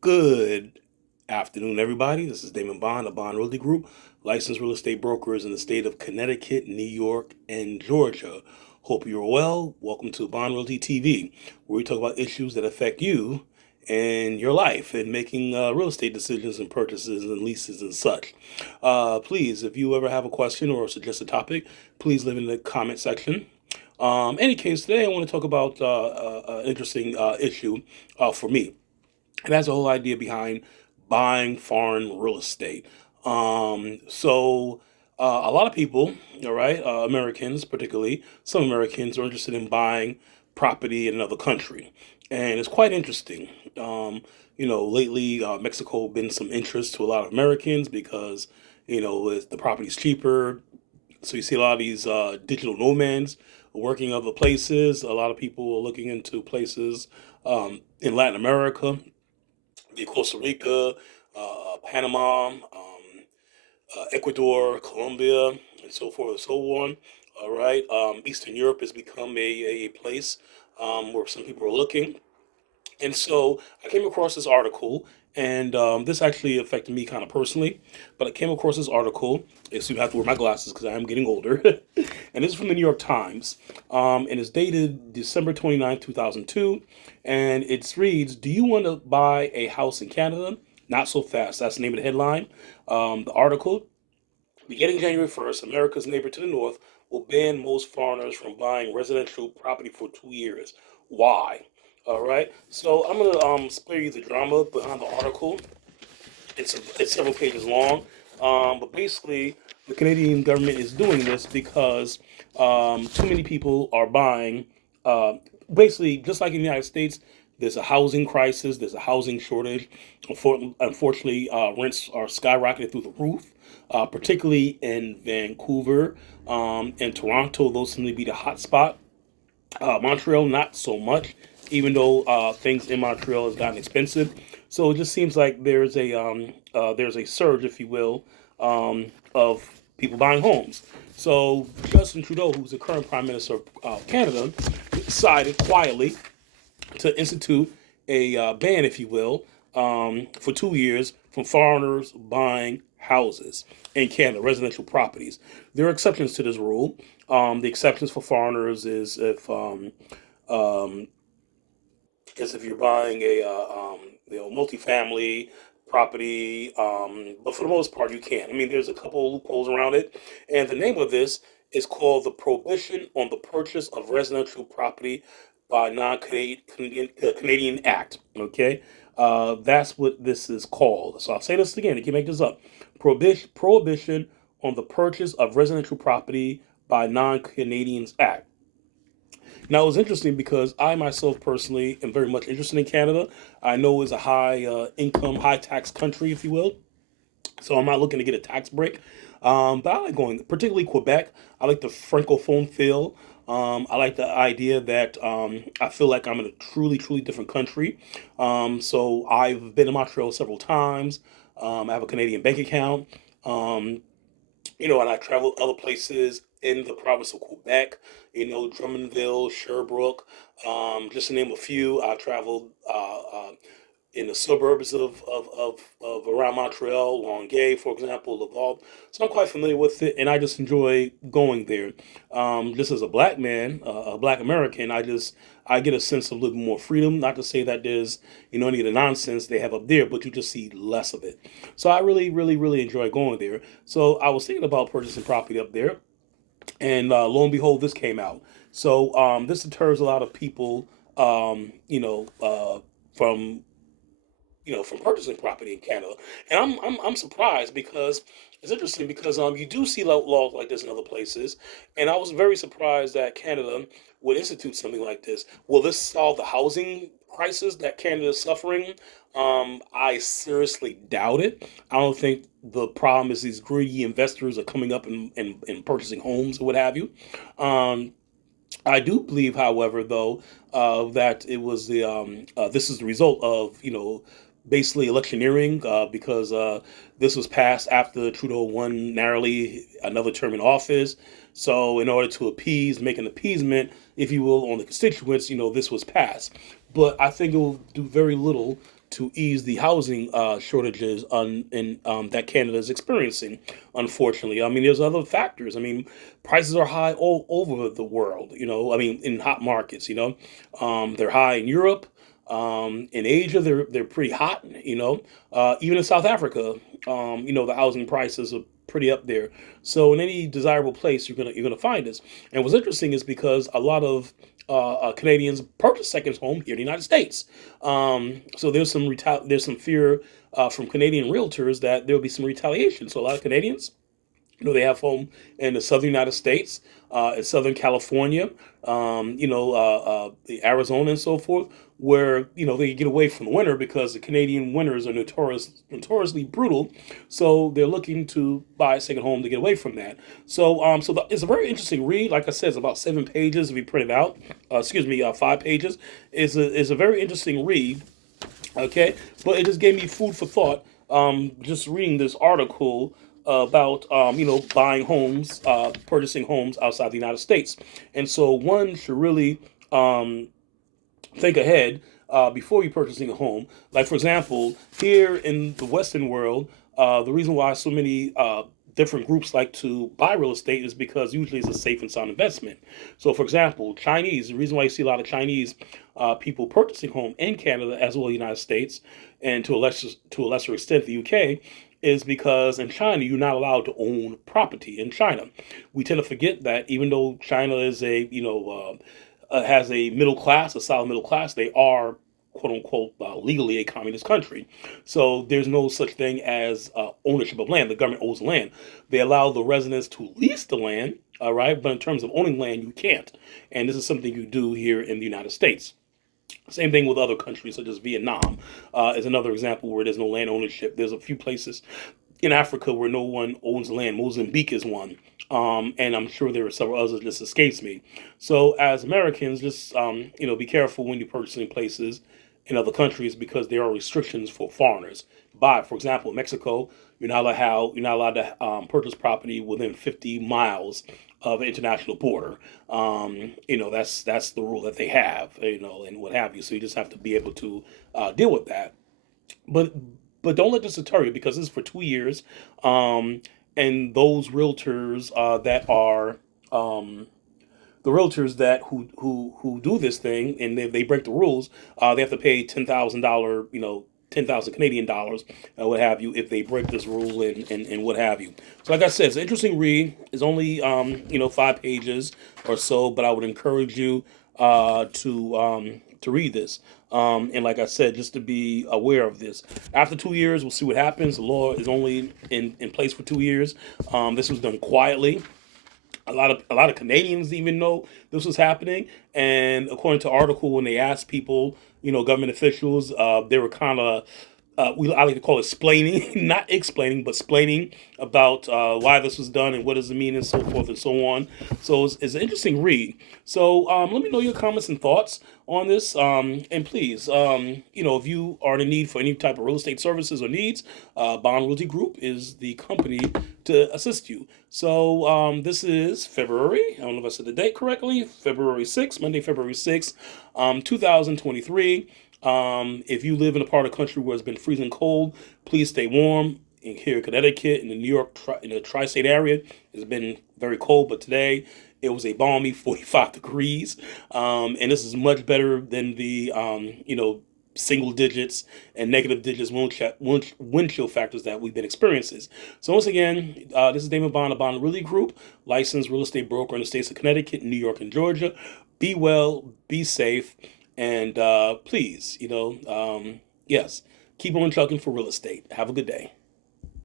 Good afternoon, everybody. This is Damon Bond of Bond Realty Group, licensed real estate brokers in the state of Connecticut, New York, and Georgia. Hope you're well. Welcome to Bond Realty TV, where we talk about issues that affect you and your life and making real estate decisions and purchases and leases and such. Please, if you ever have a question or suggest a topic, please leave it in the comment section. Any case, today I want to talk about an interesting issue for me. And that's the whole idea behind buying foreign real estate. A lot of people, all right, Americans particularly, some Americans are interested in buying property in another country, and it's quite interesting. Lately Mexico been some interest to a lot of Americans because the property's cheaper, so you see a lot of these digital nomads working other places. A lot of people are looking into places in Latin America, Costa Rica, Panama, Ecuador, Colombia, and so forth and so on. All right. Eastern Europe has become a place where some people are looking. And so I came across this article, and this actually affected me kind of personally. But I came across this article. So you have to wear my glasses because I am getting older. And this is from the New York Times. And it's dated December 29th, 2002. And it reads, "Do you want to buy a house in Canada? Not so fast." That's the name of the headline. The article: beginning January 1st, America's neighbor to the north will ban most foreigners from buying residential property for 2 years. Why? All right. So I'm gonna spare you the drama behind the article. It's several pages long, but basically the Canadian government is doing this because too many people are buying. Uh, Basically, just like in the United States, there's a housing crisis, there's a housing shortage. Unfortunately, rents are skyrocketing through the roof, particularly in Vancouver and Toronto. Those seem to be the hot spot. Montreal, not so much, even though things in Montreal has gotten expensive. So it just seems like there's a surge, if you will, of people buying homes. So Justin Trudeau, who's the current Prime Minister of Canada, decided quietly to institute a ban, if you will, for 2 years from foreigners buying houses in Canada, residential properties. There are exceptions to this rule. The exceptions for foreigners um, is if you're buying a multifamily property, but for the most part you can't. I mean, there's a couple loopholes around it, and the name of this is called the Prohibition on the Purchase of Residential Property by Non-Canadian Act. Okay, that's what this is called. So I'll say this again. You can make this up. Prohibition on the purchase of residential property by non-Canadians Act. Now it was interesting because I myself personally am very much interested in Canada. I know it's a high income, high tax country, if you will. So I'm not looking to get a tax break. But I like going, particularly Quebec. I like the francophone feel. I like the idea that I feel like I'm in a truly, truly different country. So I've been to Montreal several times. I have a Canadian bank account. Um, and I traveled other places in the province of Quebec, Drummondville, Sherbrooke, just to name a few. I traveled in the suburbs of around Montreal, Longueuil, for example, Laval. So I'm quite familiar with it, and I just enjoy going there. Just as a black man, a black American, I get a sense of a little more freedom. Not to say that there's any of the nonsense they have up there, but you just see less of it. So I really, really, really enjoy going there. So I was thinking about purchasing property up there, and lo and behold, this came out. So this deters a lot of people, from from purchasing property in Canada. And I'm surprised because it's interesting because you do see laws like this in other places, and I was very surprised that Canada would institute something like this. Will this solve the housing crisis that Canada is suffering? I seriously doubt it. I don't think the problem is these greedy investors are coming up and purchasing homes or what have you. Um, I do believe, however, though, that it was this is the result of basically electioneering because this was passed after Trudeau won narrowly another term in office. So in order to make an appeasement, if you will, on the constituents, this was passed. But I think it will do very little to ease the housing shortages that Canada is experiencing. Unfortunately, I mean, there's other factors. I mean, prices are high all over the world. I mean, in hot markets. They're high in Europe. In Asia, they're pretty hot. Even in South Africa, the housing prices are pretty up there. So in any desirable place, you're gonna find this. And what's interesting is because a lot of Canadians purchase second home here in the United States. So there's some fear from Canadian realtors that there will be some retaliation. So a lot of Canadians, they have home in the southern United States, in Southern California, the Arizona and so forth, where they get away from the winter because the Canadian winters are notoriously brutal. So they're looking to buy a second home to get away from that. So it's a very interesting read. Like I said, it's about 7 pages if you print it out. 5 pages. Is a very interesting read. Okay, but it just gave me food for thought. Just reading this article about buying homes, purchasing homes outside the United States, and so one should really think ahead before you're purchasing a home. Like for example, here in the Western world, the reason why so many different groups like to buy real estate is because usually it's a safe and sound investment. So, for example, Chinese. The reason why you see a lot of Chinese people purchasing home in Canada as well as the United States, and to a lesser extent the UK, is because in China you're not allowed to own property in China. We tend to forget that even though China is has a middle class, a solid middle class, they are quote unquote legally a communist country. So there's no such thing as ownership of land. The government owns land. They allow the residents to lease the land, all right, but in terms of owning land, you can't. And this is something you do here in the United States. Same thing with other countries such as Vietnam is another example where there's no land ownership. There's a few places in Africa where no one owns land. Mozambique is one, and I'm sure there are several others that just escapes me. So as Americans, just be careful when you're purchasing places in other countries because there are restrictions for foreigners. By, for example, Mexico, you're not allowed to purchase property within 50 miles of an international border. That's the rule that they have, and what have you. So you just have to be able to deal with that. But but don't let this deter you because this is for 2 years. And those realtors that are the realtors that who do this thing and they break the rules, they have to pay $10,000, 10,000 Canadian dollars, what have you, if they break this rule and what have you. So, like I said, it's an interesting read. It's only 5 pages or so, but I would encourage you to read this. And like I said, just to be aware of this. After 2 years, we'll see what happens. The law is only in place for 2 years. This was done quietly. A lot of Canadians didn't even know this was happening. And according to the article, when they asked people, government officials, they were kind of I like to call it splaining, not explaining, but splaining about why this was done and what does it mean and so forth and so on. So it's an interesting read. So let me know your comments and thoughts on this. And please, if you are in need for any type of real estate services or needs, Bond Realty Group is the company to assist you. So this is February. I don't know if I said the date correctly. February 6th, Monday, February 6th, 2023. If you live in a part of the country where it's been freezing cold, please stay warm. Here in Connecticut, in the New York, in the tri-state area, it's been very cold, but today it was a balmy 45 degrees. And this is much better than the, single digits and negative digits wind chill factors that we've been experiencing. So once again, this is Damon Bond of Bond Realty Group, licensed real estate broker in the states of Connecticut, New York, and Georgia. Be well, be safe. And please, yes, keep on trucking for real estate. Have a good day.